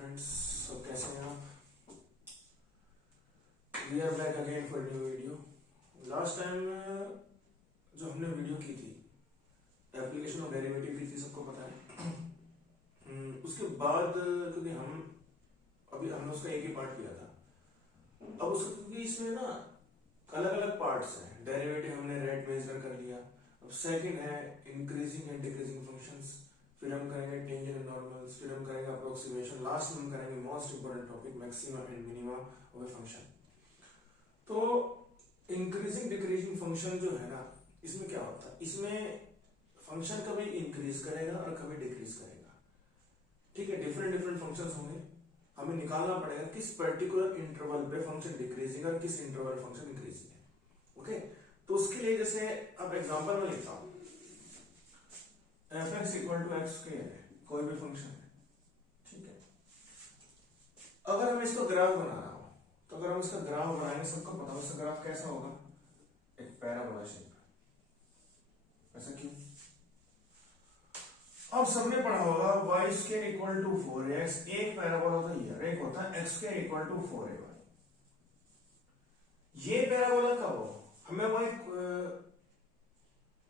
Friends, सब कैसे हैं आप? We are back again for new video. Last time जो हमने वीडियो की थी एप्लीकेशन ऑफ डेरिवेटिव की थी, सबको पता है। उसके बाद क्योंकि हमने उसका एक ही पार्ट किया था, अब उसको क्योंकि इसमें ना अलग अलग पार्ट्स हैं। डेरिवेटिव हमने रेट मेजर कर लिया, अब सेकंड है इंक्रीजिंग एंड डिक्रीजिंग फंक्शंस, फिर हम करेंगे टेंजेंट एंड नॉर्मल्स, फिर हम करेंगे अप्रोक्सीमेशन, लास्ट में हम करेंगे most important topic maxima and minima of a function. तो इंक्रीजिंग डिक्रीजिंग फंक्शन जो है ना, इसमें क्या होता है, इसमें फंक्शन कभी इंक्रीज करेगा और कभी डिक्रीज करेगा। ठीक है, डिफरेंट डिफरेंट फंक्शंस होंगे, हमें निकालना पड़ेगा किस पर्टिकुलर इंटरवल पे फंक्शन डिक्रीजिंग और किस इंटरवल फंक्शन इंक्रीजिंग है। ओके, तो उसके लिए जैसे अब एग्जांपल में लिखता हूं, fx equal to x square है, कोई भी फंक्शन है। ठीक है, अगर हमें इसको ग्राफ बनाना हो तो अगर हम इसका ग्राफ बनाएंगे, सबको पता है इसका ग्राफ कैसा होगा, एक पैराबोला शेप। ऐसा क्यों? अब सबने पढ़ा होगा Y square equal to 4x, एक पैराबोला होता है ये, एक होता है x square equal to 4ay। ये पैराबोला कब हो, हमें वाई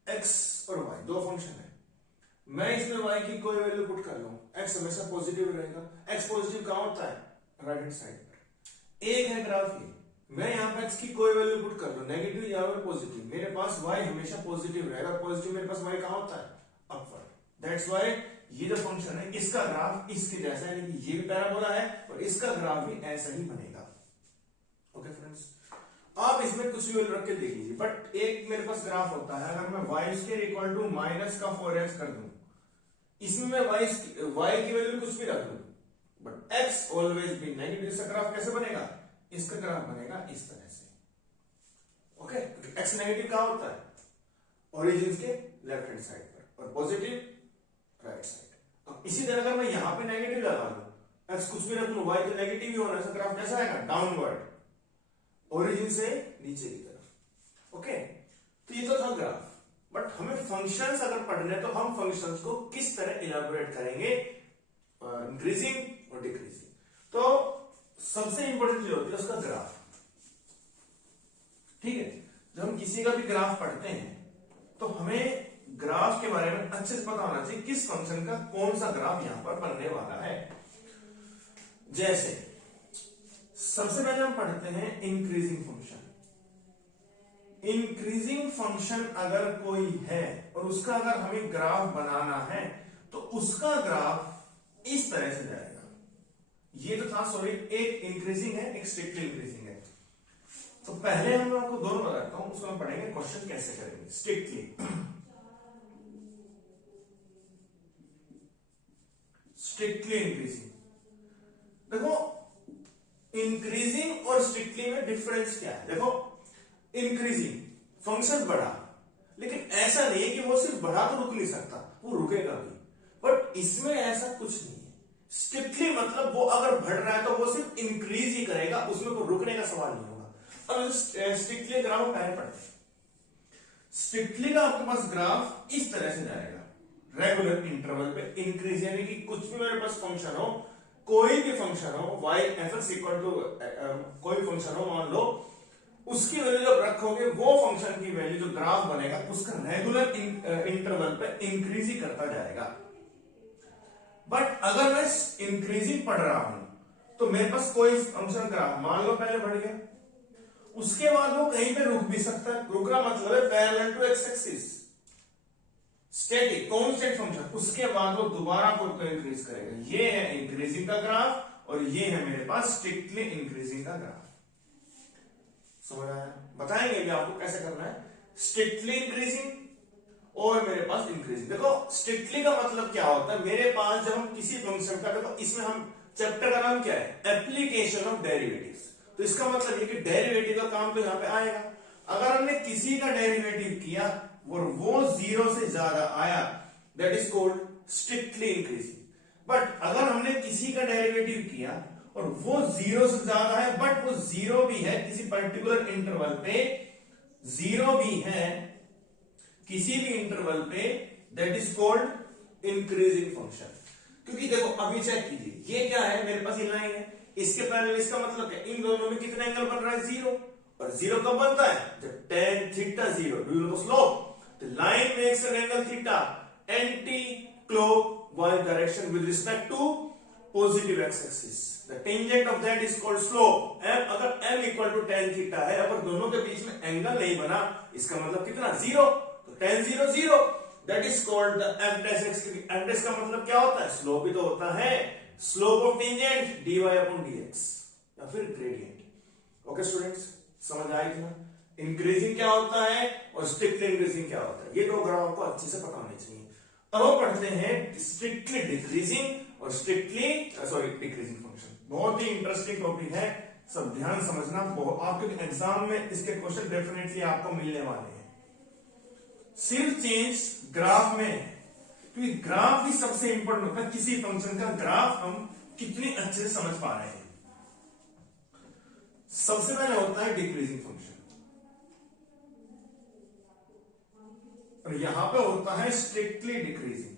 एक्स और वाई दो फंक्शन है, मैं इसमें y की कोई वैल्यू पुट कर लूं, x हमेशा पॉजिटिव रहेगा। x पॉजिटिव कहां होता है, राइट हैंड साइड पर। एक है ग्राफ ये, मैं यहां पर x की कोई वैल्यू पुट कर लूं, नेगेटिव या पॉजिटिव, मेरे पास y हमेशा पॉजिटिव रहेगा। पॉजिटिव मेरे पास y कहां होता है, अपवर्ड। दैट्स व्हाई ये जो फंक्शन है इसका ग्राफ इसके जैसा है, यानी कि ये भी पैराबोला है और इसका ग्राफ भी ऐसा ही बनेगा। ओके फ्रेंड्स, आप इसमें कुछ भी वैल्यू रख के देख लीजिए, बट एक मेरे पास ग्राफ होता है, अगर मैं y square equal to minus का 4x कर दूं, इसमें मैं y की वैल्यू कुछ भी रख दूं, but x always be negative, इसका ग्राफ कैसे बनेगा, इसका ग्राफ बनेगा इस तरह से। ओके, x नेगेटिव कहां होता है, ओरिजिन के लेफ्ट हैंड साइड पर और पॉजिटिव राइट साइड। अब इसी तरह अगर मैं यहां पे नेगेटिव लगा दूं, x कुछ भी रख लूं, y तो नेगेटिव ही होना है, इसका ग्राफ कैसा आएगा, डाउनवर्ड, ओरिजिन से नीचे की तरफ। ओके, तो ये तो था ग्राफ, बट हमें फंक्शंस अगर पढ़ने तो हम फंक्शंस को किस तरह इलैबोरेट करेंगे, इंक्रीजिंग और डिक्रीजिंग। तो सबसे इंपॉर्टेंट चीज होती है उसका ग्राफ। ठीक है, जब हम किसी का भी ग्राफ पढ़ते हैं तो हमें ग्राफ के बारे में अच्छे से पता होना चाहिए किस फंक्शन का कौन सा ग्राफ यहां पर बनने वाला है। जैसे सबसे पहले हम पढ़ते हैं इंक्रीजिंग फंक्शन। इंक्रीजिंग फंक्शन अगर कोई है और उसका अगर हमें ग्राफ बनाना है तो उसका ग्राफ इस तरह से जाएगा। ये तो था, सॉरी, एक इंक्रीजिंग है, एक स्ट्रिक्टली इंक्रीजिंग है। तो पहले हम आपको दोनों बताता हूं, उसको हम पढ़ेंगे क्वेश्चन कैसे करेंगे। स्ट्रिक्टली इंक्रीजिंग, देखो इंक्रीजिंग और स्ट्रिक्टली में डिफरेंस क्या है। देखो इंक्रीजिंग फंक्शन बढ़ा, लेकिन ऐसा नहीं है कि वो सिर्फ बढ़ा तो रुक नहीं सकता, वो रुकेगा भी, बट इसमें ऐसा कुछ नहीं है। स्ट्रिक्टली मतलब वो अगर बढ़ रहा है तो वो सिर्फ इंक्रीज ही करेगा, उसमें कोई रुकने का सवाल नहीं होगा। अब स्ट्रिक्टली ग्राफ पहले पढ़ते हैं। स्ट्रिक्टली का आपके पास ग्राफ इस तरह से जाएगा, रेगुलर इंटरवल पे इंक्रीज, यानी कि कुछ भी मेरे पास फंक्शन हो, कोई भी फंक्शन हो, y fx इक्वल टू कोई फंक्शन हो, मान लो उसकी वैल्यू जब रखोगे वो फंक्शन की वैल्यू जो ग्राफ बनेगा उसका रेगुलर इंटरवल पे इंक्रीज ही करता जाएगा। बट अगर मैं इंक्रीजिंग पढ़ रहा हूं तो मेरे पास कोई फंक्शन ग्राफ मान लो पहले बढ़ गया, उसके बाद वो कहीं पे रुक भी सकता है। रुकना मतलब है parallel to x axis, static constant function, उसके बाद वो दोबारा खुद को इंक्रीज करेगा। ये है इंक्रीजिंग का ग्राफ और ये है मेरे पास स्ट्रिक्टली इंक्रीजिंग का ग्राफ। समझ आया? बताएंगे भी आपको कैसे करना है, स्ट्रिक्टली इंक्रीजिंग और मेरे पास इंक्रीजिंग। देखो स्ट्रिक्टली का मतलब क्या होता है, मेरे पास जब हम किसी फंक्शन का, देखो इसमें हम चैप्टर का नाम क्या है, एप्लीकेशन ऑफ डेरिवेटिव्स। तो इसका मतलब ये कि डेरिवेटिव का काम तो यहां पे आएगा। अगर हमने किसी का डेरिवेटिव किया और वो 0 से ज्यादा आया, that is called strictly increasing. But अगर हमने किसी का डेरिवेटिव किया और वो 0 से ज्यादा है, बट वो 0 भी है किसी पर्टिकुलर इंटरवल पे, 0 भी है किसी भी इंटरवल पे, that is called increasing function. क्योंकि देखो अभी चेक कीजिए, ये क्या है, मेरे पास ये लाइन है, इसके पैरेलल इसका मतलब क्या, इन दोनों में कितना एंगल बन रहा है, जीरो। और जीरो कब बनता है, जब tan theta zero, do you know the slope, the line makes an angle theta anti clockwise direction with respect to positive x axis, the tangent of that is called slope. अगर m equal to tan theta है, अगर दोनों के बीच में angle नहीं बना, इसका मतलब कितना, जीरो, तो tan zero zero, that is called the f dash x। f dash का मतलब क्या होता है, स्लोप ही तो होता है, slope of tangent dy upon dx या फिर ग्रेडियंट। ओके स्टूडेंट्स, समझ आई थी ना, इंक्रीजिंग क्या होता है और स्ट्रिक्टली इंक्रीजिंग क्या होता है, ये दो ग्राफ आपको अच्छे से पता होने चाहिए। अब हम पढ़ते हैं स्ट्रिक्टली डिक्रीजिंग और स्ट्रिक्टली डिक्रीजिंग फंक्शन। बहुत ही इंटरेस्टिंग टॉपिक है, सब ध्यान समझना, आपके एग्जाम में इसके क्वेश्चन डेफिनेटली आपको मिलने वाले हैं। सिर्फ चेंज ग्राफ में, क्योंकि ग्राफ ही सबसे इंपॉर्टेंट होता है, किसी फंक्शन का ग्राफ हम कितने अच्छे से समझ पा रहे हैं। सबसे पहले होता है डिक्रीजिंग फंक्शन, और यहां पे होता है स्ट्रिक्टली डिक्रीजिंग।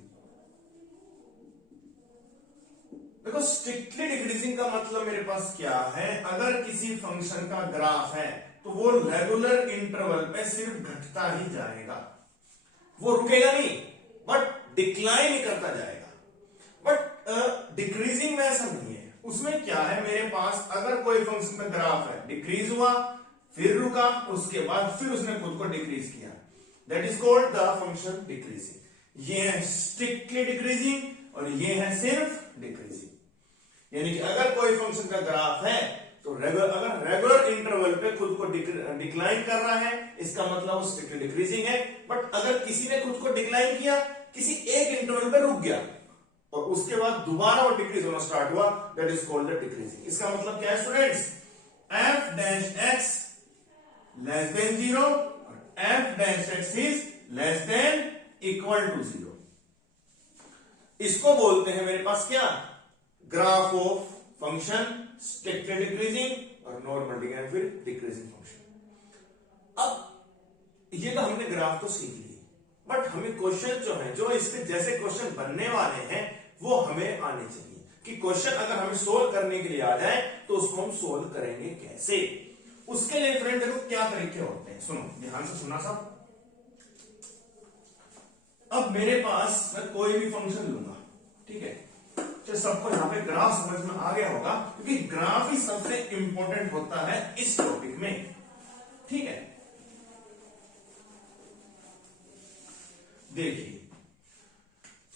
देखो स्ट्रिक्टली डिक्रीजिंग का मतलब मेरे पास क्या है, अगर किसी फंक्शन का ग्राफ है तो वो रेगुलर इंटरवल पे सिर्फ घटता ही जाएगा, वो रुकेगा नहीं, बट डिक्लाइन ही करता जाएगा। बट डिक्रीजिंग में ऐसा नहीं है, उसमें क्या है, मेरे पास अगर कोई फंक्शन का ग्राफ है, डिक्रीज हुआ फिर रुका, उसके बाद फिर उसने खुद को डिक्रीज किया, that is called the function decreasing. ये है स्ट्रिक्टली डिक्रीजिंग और ये है सिर्फ डिक्रीजिंग। यानी कि अगर कोई फंक्शन का ग्राफ है तो अगर रेगुलर इंटरवल पे खुद को डिक्लाइन कर रहा है, इसका मतलब वो स्ट्रिक्टली डिक्रीजिंग है। बट अगर किसी ने खुद को डिक्लाइन किया, किसी एक इंटरवल पे रुक गया और उसके बाद दोबारा वो डिक्रीज होना स्टार्ट हुआ, that is called the decreasing. इसका मतलब क्या है students, f dash x less than zero और f dash x is less than equal to zero. इसको बोलते हैं मेरे पास क्या, graph of function strictly decreasing और नॉर्मल फिर डिक्रीजिंग फंक्शन। अब ये तो हमने ग्राफ को सीख लिए, बट हमें क्वेश्चन जो है, जो इसके जैसे क्वेश्चन बनने वाले हैं, वो हमें आने चाहिए कि क्वेश्चन अगर हमें सोल्व करने के लिए आ जाए तो उसको हम सोल्व करेंगे कैसे। उसके लिए फ्रेंड देखो क्या तरीके होते हैं, सुनो ध्यान से सुनना सब। अब मेरे पास मैं कोई भी फंक्शन लूंगा, ठीक है, तो सबको यहां पे ग्राफ समझ में आ गया होगा, क्योंकि ग्राफ ही सबसे इंपॉर्टेंट होता है इस टॉपिक में, ठीक है। देखिए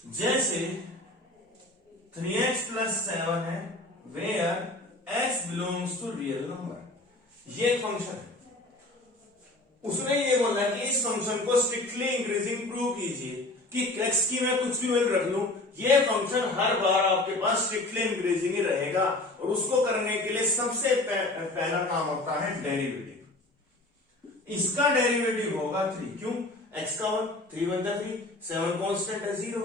जैसे 3x + 7 है, where x belongs to real number, ये एक फंक्शन है। उसने ये बोला कि इस फंक्शन को स्ट्रिक्टली इंक्रीजिंग प्रूव कीजिए कि x की मैं कुछ भी वैल्यू रख लूं, ये फंक्शन हर बार आपके पास स्ट्रिक्टली इंक्रीजिंग ही रहेगा। और उसको करने के लिए सबसे पहला काम होता है डेरिवेटिव। इसका डेरिवेटिव होगा 3, क्यों, x का 1, 3 × 3, 7 कांस्टेंट है 0,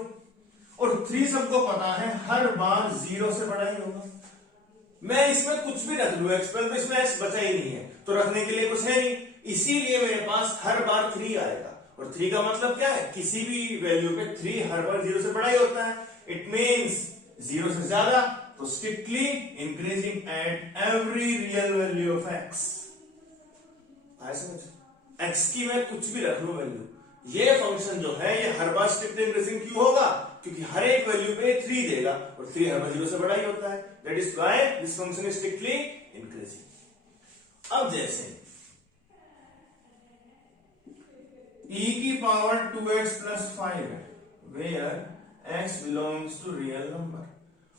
और 3 सबको पता है हर बार 0 से बड़ा ही होगा। मैं इसमें कुछ भी रख लूं x पर, तो इसमें x बचा ही नहीं है, तो रखने के लिए कुछ है नहीं, इसीलिए मेरे पास हर बार 3 आएगा। और 3 का मतलब क्या है, किसी भी वैल्यू पे 3 हर बार 0 से बड़ा ही होता है, इट मींस 0 से ज्यादा, तो strictly increasing at every real value of x। आया समझ, x की मैं कुछ भी रख लूं वैल्यू, ये फंक्शन जो है ये हर बार स्ट्रिक्टली इंक्रीजिंग क्यों होगा, क्योंकि हर एक वैल्यू पे 3 देगा और 3 हर बार 0 से बड़ा ही होता है, that is why this function is strictly increasing. अब जैसे e⁻²x + 5 where x belongs to real number,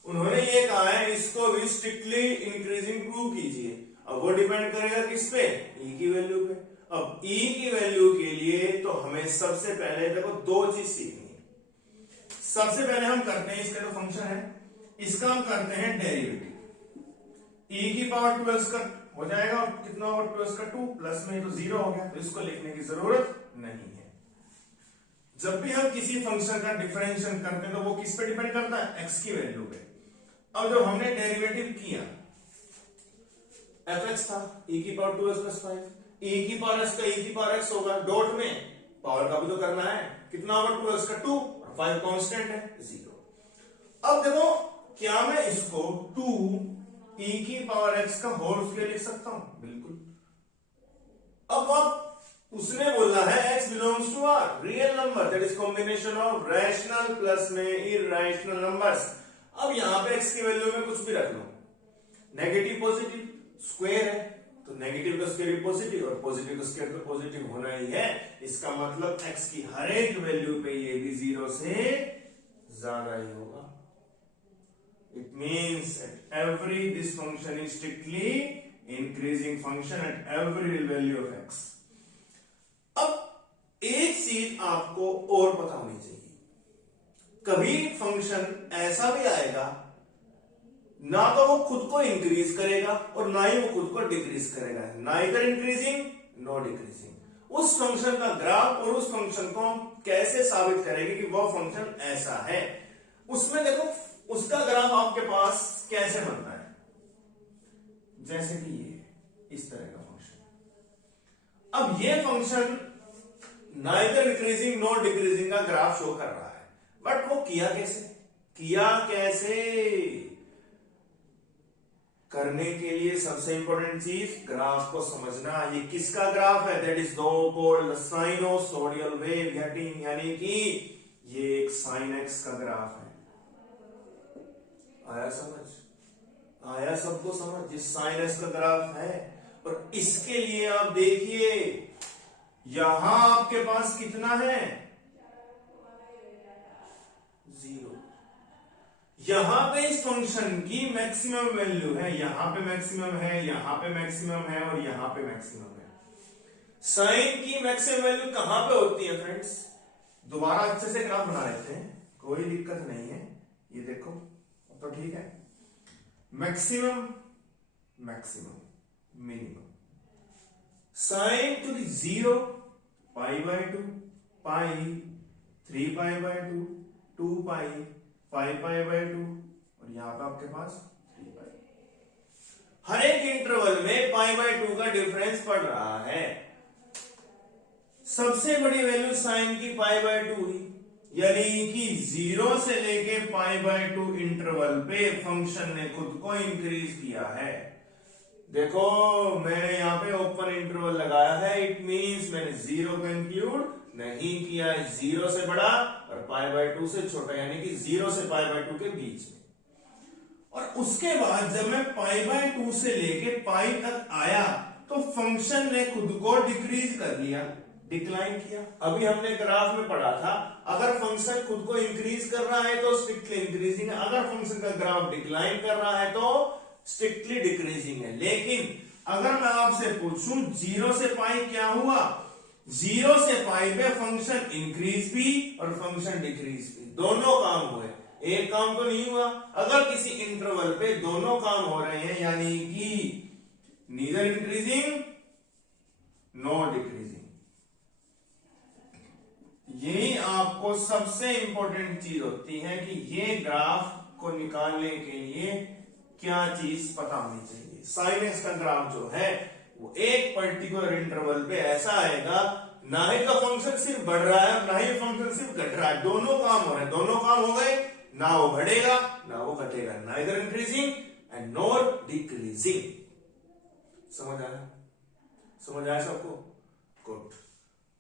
उन्होंने ये कहा है इसको भी स्ट्रिक्टली इंक्रीजिंग प्रूव कीजिए। अब वो डिपेंड करेगा किस पे, e की वैल्यू पे। अब e की वैल्यू के लिए तो हमें सबसे पहले देखो 2 चीज सीखनी है। सबसे पहले हम करते हैं, इसका जो फंक्शन है इसका हम करते हैं डेरिवेटिव। e⁻² का हो जाएगा, और कितना होगा 2x का 2, प्लस में तो 0 हो गया, तो इसको लिखने की जरूरत नहीं है। जब भी हम किसी फंक्शन का डिफरेंशिएशन करते हैं तो वो किस पे डिपेंड करता है, x की वैल्यू पे। अब जो हमने डेरिवेटिव किया, fx था e⁻² + 5, e⁻x का e⁻x होगा, डॉट में पावर का भी तो करना है, कितना होगा 2x का 2 और 5 कांस्टेंट है 0। अब देखो, क्या मैं इसको 2 e की पावर x का होल स्क्वायर लिख सकता हूं? बिल्कुल। अब उसने बोला है x belongs to R real number, that is combination of rational plus में इरैशनल नंबर्स। अब यहां पे x की वैल्यू में कुछ भी रख लो, नेगेटिव पॉजिटिव स्क्वायर है तो नेगेटिव का स्क्वायर भी पॉजिटिव और पॉजिटिव का स्क्वायर तो पॉजिटिव होना ही है। इसका मतलब x की हर एक वैल्यू पे ये भी 0 से ज्यादा ही होगा। It means at every this function is strictly increasing function at every value of x. अब एक चीज आपको और पता होनी चाहिए, कभी फंक्शन ऐसा भी आएगा ना तो वो खुद को इंक्रीज करेगा और ना ही वो खुद को डिक्रीज करेगा, नाइदर इंक्रीजिंग नो डिक्रीजिंग। उस फंक्शन का ग्राफ और उस फंक्शन को हम कैसे साबित करेंगे कि वो फंक्शन ऐसा है, उसमें देखो उसका ग्राफ आपके पास कैसे बनता है, जैसे कि ये इस तरह का फंक्शन। अब ये function neither increasing not decreasing का ग्राफ शो कर रहा है, बट वो किया कैसे करने के लिए सबसे इंपॉर्टेंट चीज ग्राफ को समझना। ये किसका ग्राफ है? That is called sinusoidal wave, यानी कि ये एक साइन एक्स का ग्राफ है। आया सबको समझ? जिस साइन एक्स का ग्राफ है, और इसके लिए आप देखिए यहां आपके पास कितना है? 0। यहां पे इस फंक्शन की मैक्सिमम वैल्यू है, यहां पे मैक्सिमम है, यहां पे मैक्सिमम है और यहां पे मैक्सिमम है। साइन की मैक्सिमम वैल्यू कहां पे होती है फ्रेंड्स? दोबारा अच्छे से ग्राफ बना लेते हैं, कोई दिक्कत नहीं है। ये देखो तो ठीक है, maximum minimum sine to the 0 π/2 pi 3π/2 2π 5π/2 और यहां पे आपके पास 3π। हर एक इंटरवल में π/2 का डिफरेंस पड़ रहा है। सबसे बड़ी वैल्यू साइन की π/2 हुई, यानी कि 0 से लेके π/2 इंटरवल पे फंक्शन ने खुद को इंक्रीज किया है। देखो मैंने यहां पे ओपन इंटरवल लगाया है, इट मींस मैंने 0 को इंक्लूड नहीं किया है। 0 से बड़ा और π/2 से छोटा, यानी कि 0 से π/2 के बीच में। और उसके बाद जब मैं π/2 से लेके पाई तक आया तो फंक्शन ने खुद को डिक्रीज कर लिया, डिक्लाइन किया। अभी हमने ग्राफ में पढ़ा था, अगर फंक्शन खुद को इंक्रीज कर रहा है तो स्ट्रिक्टली इंक्रीजिंग है, अगर फंक्शन का ग्राफ डिक्लाइन कर रहा है तो स्ट्रिक्टली डिक्रीजिंग है। लेकिन अगर मैं आपसे पूछूं 0 से पाई क्या हुआ? 0 से पाई पे फंक्शन इंक्रीज भी और फंक्शन डिक्रीज भी, दोनों काम हुए, एक काम तो नहीं हुआ। अगर किसी इंटरवल पे दोनों काम हो रहे हैं, यानी कि नीदर इंक्रीजिंग नो डिक्रीजिंग, यही आपको सबसे इंपॉर्टेंट चीज होती है कि ये ग्राफ को निकालने के लिए क्या चीज पता होनी चाहिए। साइन एक्स का ग्राफ जो है वो एक पर्टिकुलर इंटरवल पे ऐसा आएगा, ना ही का फंक्शन सिर्फ बढ़ रहा है ना ही फंक्शन सिर्फ घट रहा है, दोनों काम हो रहे हैं। दोनों काम हो गए, ना वो बढ़ेगा ना वो घटेगा, neither increasing and nor decreasing. समझ आया सबको? गुड।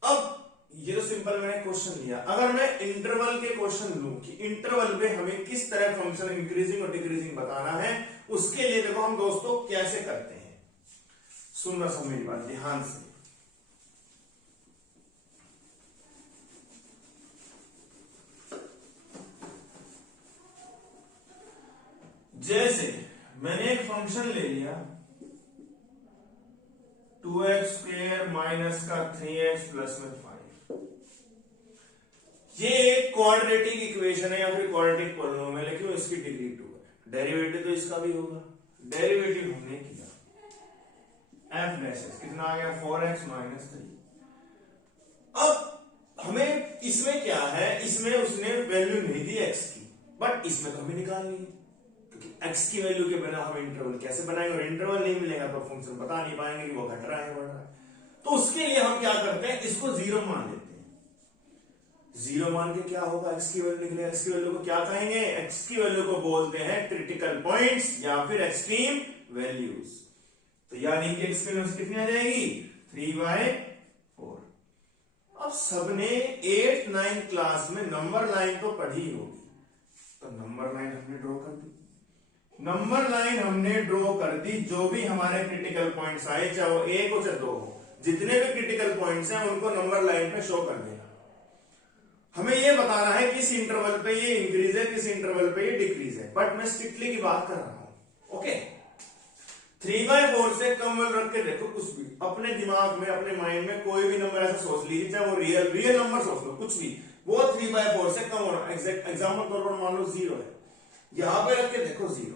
अब ये तो सिंपल मैंने क्वेश्चन लिया। अगर मैं इंटरवल के क्वेश्चन लूं कि इंटरवल में हमें किस तरह फंक्शन इंक्रीजिंग और डिक्रीजिंग बताना है, उसके लिए देखो हम दोस्तों कैसे करते हैं। सुनना सब मेरी बात ध्यान से। जैसे मैंने एक फंक्शन ले लिया 2x² माइनस का 3x प्लस में 5। ये एक क्वाड्रेटिक इक्वेशन है या फिर क्वाड्रेटिक पॉलिनोमियल है, क्यों? इसकी डिग्री 2 है, डेरिवेटिव तो इसका भी होगा। डेरिवेटिव हमने किया f डैश कितना आ गया? 4x minus 3। अब हमें इसमें क्या है, इसमें उसने वैल्यू नहीं दी x की, बट इसमें तो हमें निकालनी है, क्योंकि x की वैल्यू के बिना हम इंटरवल कैसे बनाएंगे, और इंटरवल नहीं मिलेगा तो फंक्शन बता नहीं पाएंगे कि वो घट रहा है बढ़ रहा है। तो उसके लिए हम क्या करते हैं, इसको 0 मान लेते हैं। जीरो मान के क्या होगा, एक्स की वैल्यू निकलेगा। एक्स की वैल्यू को क्या कहेंगे, एक्स की वैल्यू को बोलते हैं क्रिटिकल पॉइंट्स या फिर एक्सट्रीम वैल्यूज। तो यानी कि एक्स की वैल्यू कितनी आ जाएगी, 3/4। अब सबने 8th 9th क्लास में नंबर लाइन तो पढ़ी होगी, तो नंबर लाइन हमने ड्रॉ कर दी। नंबर लाइन हमने ड्रॉ कर दी, जो भी हमारे क्रिटिकल पॉइंट्स आए, चाहे वो 1 हो चाहे 2 हो, जितने भी क्रिटिकल पॉइंट्स हैं उनको नंबर लाइन पे शो कर देना। हमें ये बताना है किस इंटरवल पे ये इंक्रीज है, किस इंटरवल पे ये डिक्रीज है। बट मैं स्ट्रिक्टली की बात कर रहा हूं, ओके। 3/4 से कम वैल्यू रख के देखो, कुछ भी अपने दिमाग में, अपने माइंड में कोई भी नंबर ऐसा सोच लीजिए, चाहे वो रियल नंबर सोच लो, कुछ भी, वो 3/4 से कम हो रहा है। एग्जाम्पल तौर पर मान लो 0 है, यहां पे रख के देखो 0,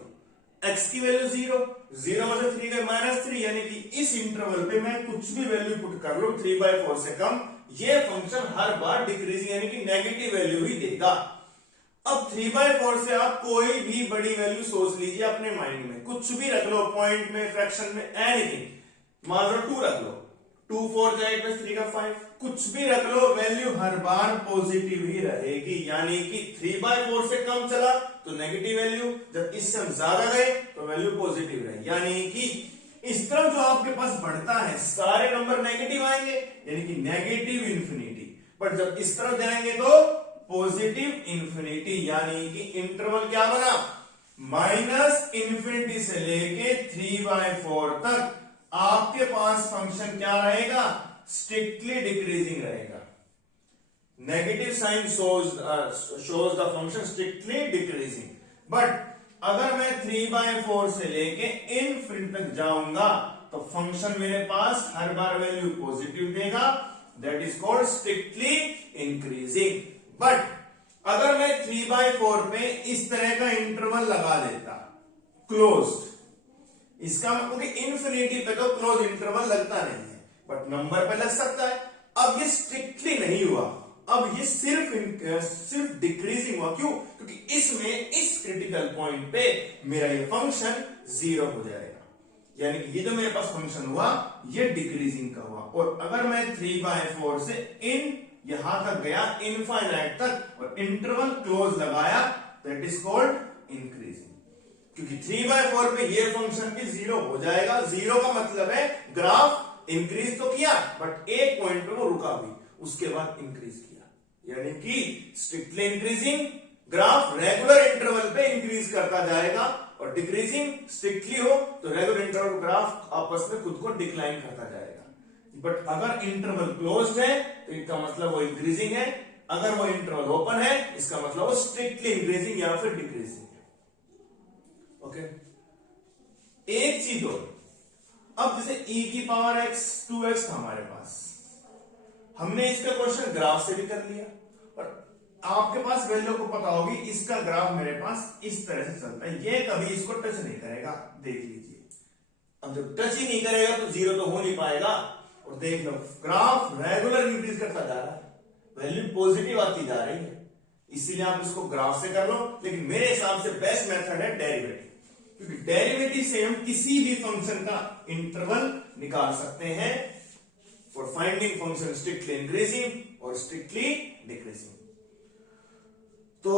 एक्स की वैल्यू 0 में से 3 गए -3, यानी कि इस इंटरवल पे मैं कुछ भी वैल्यू पुट कर लूं 3/4 से कम, ये फंक्शन हर बार डिक्रीजिंग यानी कि नेगेटिव वैल्यू ही देगा। अब 3/4 से आप कोई भी बड़ी वैल्यू सोच लीजिए अपने माइंड में, कुछ भी रख लो, पॉइंट में, फ्रैक्शन में, एनीथिंग। मान लो 2 रख लो, 2 4 8 + 3 = 5, कुछ भी रख लो, वैल्यू हर बार पॉजिटिव ही रहेगी। यानी कि 3/4 से कम चला तो नेगेटिव वैल्यू, जब इससे हम ज्यादा गए तो वैल्यू पॉजिटिव रहे। यानी कि इस तरफ जो आपके पास बढ़ता है सारे नंबर नेगेटिव आएंगे, यानी कि नेगेटिव इंफिनिटी। बट जब इस तरफ जाएंगे तो पॉजिटिव इंफिनिटी, यानी कि इंटरवल क्या बना, -∞ से लेके 3/4 तक आपके पास फंक्शन क्या रहेगा, स्ट्रिक्टली डिक्रीजिंग रहेगा। Negative sign shows the function strictly decreasing. But अगर मैं 3/4 से लेके इनफिनिटी तक जाऊंगा तो फंक्शन मेरे पास हर बार वैल्यू पॉजिटिव देगा, that is called strictly increasing. But अगर मैं 3/4 पे इस तरह का इंटरवल लगा देता क्लोज्ड, इसका मतलब इनफिनिटी पे तो क्लोज इंटरवल लगता नहीं है, बट नंबर पे लग सकता है। अब ये स्ट्रिक्टली नहीं हुआ, अब ये सिर्फ डिक्रीजिंग हुआ। क्यों, क्योंकि इसमें इस क्रिटिकल पॉइंट पे मेरा ये फंक्शन 0 हो जाएगा, यानी कि ये जो मेरे पास फंक्शन हुआ ये डिक्रीजिंग का हुआ। और अगर मैं 3/4 से यहां तक गया इनफाइनाइट तक और इंटरवल क्लोज लगाया, दैट इज कॉल्ड इंक्रीजिंग। क्योंकि 3/4 पे ये फंक्शन भी 0 हो जाएगा। 0 का मतलब है ग्राफ इंक्रीज तो किया बट एक पॉइंट पे वो रुका भी, उसके बाद इंक्रीज किया, यानी कि strictly increasing graph regular interval पे इंक्रीज करता जाएगा, और डिक्रीजिंग स्ट्रिक्टली हो तो रेगुलर इंटरवल ग्राफ आपस में खुद को डिक्लाइन करता जाएगा। बट अगर इंटरवल क्लोज्ड है तो इसका मतलब वो इंक्रीजिंग है, अगर वो इंटरवल ओपन है इसका मतलब वो स्ट्रिक्टली इंक्रीजिंग या फिर डिक्रीजिंग। ओके, एक चीज और, अब जैसे e⁻x 2x था हमारे पास, हमने इसका क्वेश्चन ग्राफ से भी कर लिया, और आपके पास वैल्यू को पता होगी इसका ग्राफ मेरे पास इस तरह से चलता है, ये कभी इसको टच नहीं करेगा, देख लीजिए। अब जब टच ही नहीं करेगा तो 0 तो हो नहीं पाएगा। और देख लो ग्राफ रेगुलर इंक्रीज करता जा रहा है, वैल्यू पॉजिटिव आती जा रही है, इसीलिए आप इसको ग्राफ से कर लो। लेकिन मेरे हिसाब से बेस्ट मेथड है डेरिवेटिव, क्योंकि डेरिवेटिव से हम किसी भी फंक्शन का इंटरवल निकाल सकते हैं for finding function strictly increasing और स्ट्रिक्टली डिक्रीजिंग। तो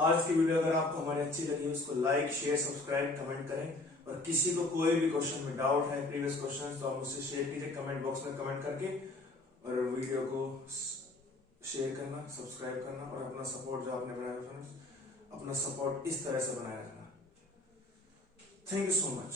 आज की वीडियो अगर आपको हमारी अच्छी लगी उसको लाइक, शेयर, सब्सक्राइब, कमेंट करें। और किसी को कोई भी क्वेश्चन में डाउट है, प्रीवियस क्वेश्चन, तो आप मुझसे शेयर कीजिए कमेंट बॉक्स में कमेंट करके, और वीडियो को शेयर करना, सब्सक्राइब करना, और अपना सपोर्ट जो आपने बनाया फ्रेंड्स, अपना सपोर्ट इस तरह से बनाए रखना। Thank you so much.